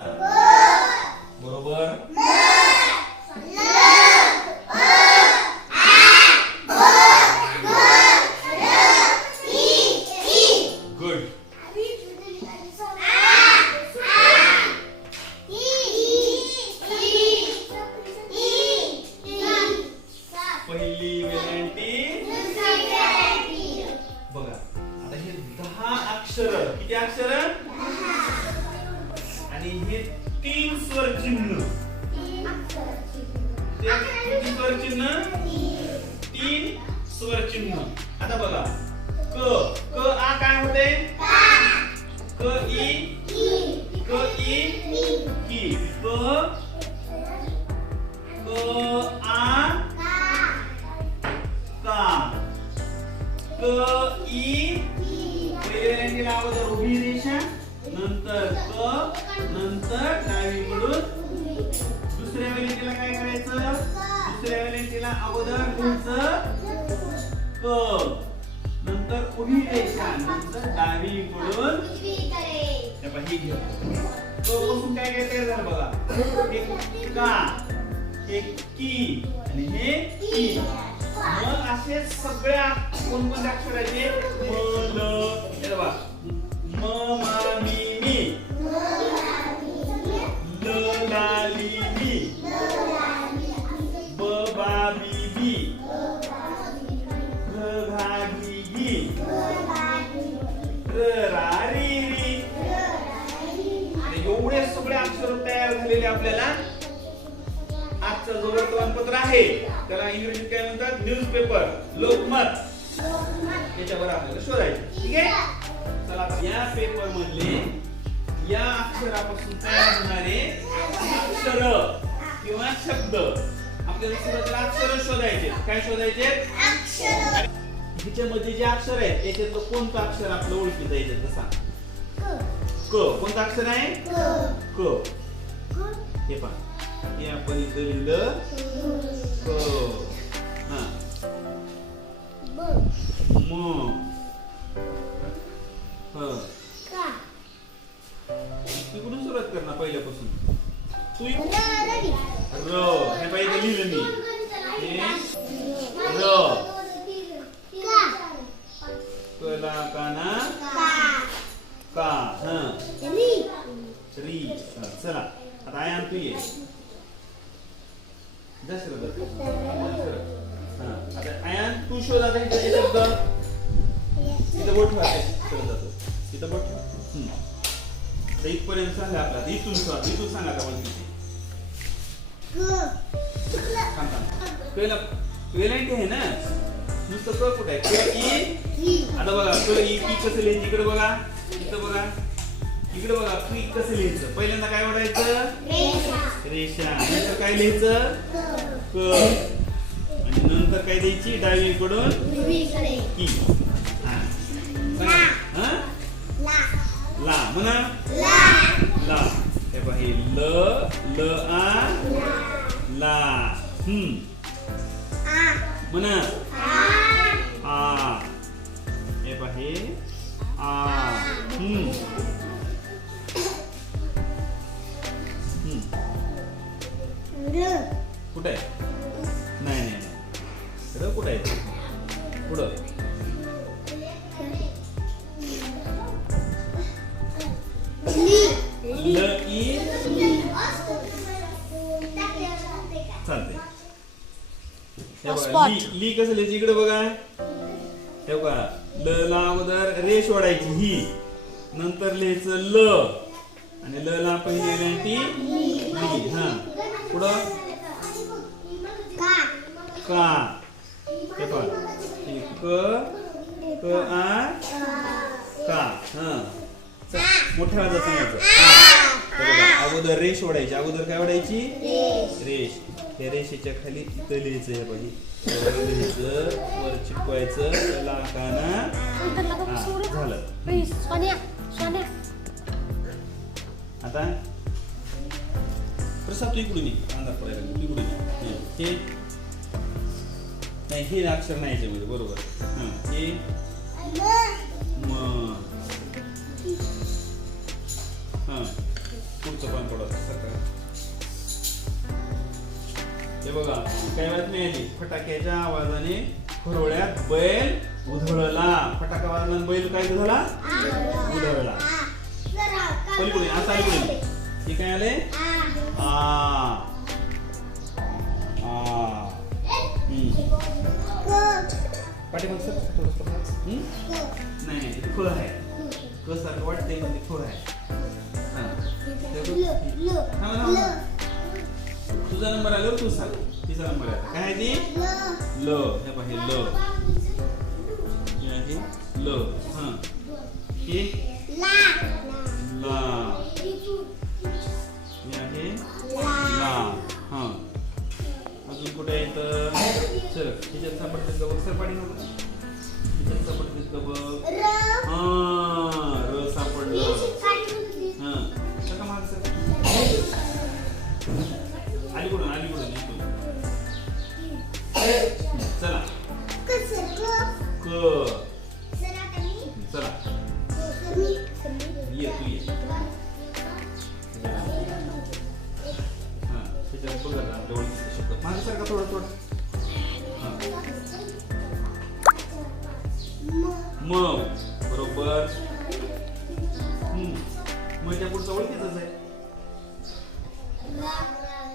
बरोबर? गुड पहिली वेलांटी बघा आता हे दहा अक्षर. किती अक्षर? आणि हे तीन स्वर चिन्ह. किती स्वर चिन्ह? तीन स्वर चिन्ह. आता बघा. क क आ काय होते? क ई क ई की. क क आ का. क ई रेषा. नंतर क नंतर डावीकडून दुसऱ्या वेळेला काय करायचं? दुसऱ्या वेळेला अगोदर घ्यायचं क नंतर उभी रेषा नंतर डावीकडून ही घेऊ तो बसून काय काय तयार झालं बघा. एक का एक की आणि हे की मग असे सगळ्या कोणकोणत्या अक्षराचे? म ल बघा. एवढे सगळे अक्षर तयार झालेले आपल्याला. आजचं जो वर्तमानपत्र आहे त्याला इंग्रजीत काय म्हणतात? Newspaper Lokmat. याच्यावर आपल्याला शोधायचं ठीक आहे? चला या पेपर मधले या अक्षरापासून तयार होणारे अक्षर किंवा शब्द. आपल्याला सुरुवातीला अक्षर शोधायचे काय शोधायचे ह्याच्यामध्ये जे अक्षर आहेत याच्यातलं कोणतं अक्षर आपलं ओळखीचं याच्यात सांग. क. कोणतं अक्षर आहे? क. हे पहा. हे आपण इथं लिहिलं. क. हा. म. ह. इकडून सुरुवात कर ना पहिल्यापासून? तू र हे पाहिजे लिहिलं मी. र कला काना? का? हा. श्री चला. आता आयान तू ये. आता आयान तू शोध आता इथं शब्द इथं जातो इथं बोट आता इथपर्यंत सांगा आपला. इथून सांग इथून सांगा आता मला किती थांब थांब. पहिला पहिला आहे ना? नुसतं क कुठे आहे? आता बघा क ई की कसं लिहायचं? इकडे बघा. इथं बघा. इकडे बघा की कसं लिहायचं? पहिल्यांदा काय वाटायचं रेषा. नंतर काय लिहायचं? क. आणि नंतर काय द्यायची? डावीकडून की हा. ला म्हणा ला हे पहा हे ल ल आ ला हम्म म्हणा आ हे पहा हे आ हम्म कुठे आहे ल ई चालते ली कसं लिहायची? इकडे बघा. हे बघा ल ला अगोदर रेष ओढायची ही. नंतर लिहायचं ल. आणि ल ला पहिली वेलांटी ली. हा. पुढं? का. हे क क आ का. हा. मोठ्या आवाजात सांगायचं. अगोदर रेष ओढायची. अगोदर काय ओढायची? रेष. त्या रेषेच्या खाली इथं लिहायचं हे पाहिजे वर लिहायचं वर चिपवायचं त्याला काना हा झालं. आता? प्रसाद तू इकडून ये. अंधार पडायला. तू इकडून ये. हे हे- नाही हे अक्षर नाही याच्यामध्ये. बरोबर. हं, हे बघा काय बातमी आली फटाक्याच्या आवाजाने खुरवळ्यात बैल उधळला. फटाका वाजला बैल काय झाला उधळला. पलीकडे असं ऐकून हे काय आले आ. पाठीमाग सर थोडंसं? नाही ते फळ आहे. कसं वाटतंय पण ते फळ आहे. हा. तुझा नंबर आल्यावर तू सांग. तिचा नंबर आहे काय आहे ती? ल. हे पहा ल. हे आहे ल. हा. हे? ला. हे आहे ला. हा. अजून कुठे आहे तर चल तिच्यात सापडतेस का बघ? सर पाणी नको तिच्यात सापडतेस का मग बरोबर. मग त्या पुढचं ओळखीच आहे.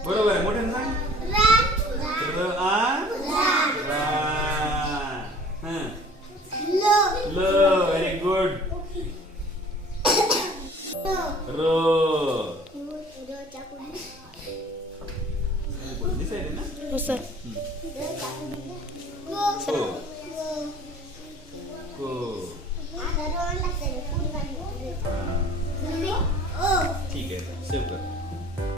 बरोबर आहे मोठ्यानं सांग. र आ रा. हं. ल व्हेरी गुड र. दिसायले ना सर. ठीक आहे सेव्ह कर.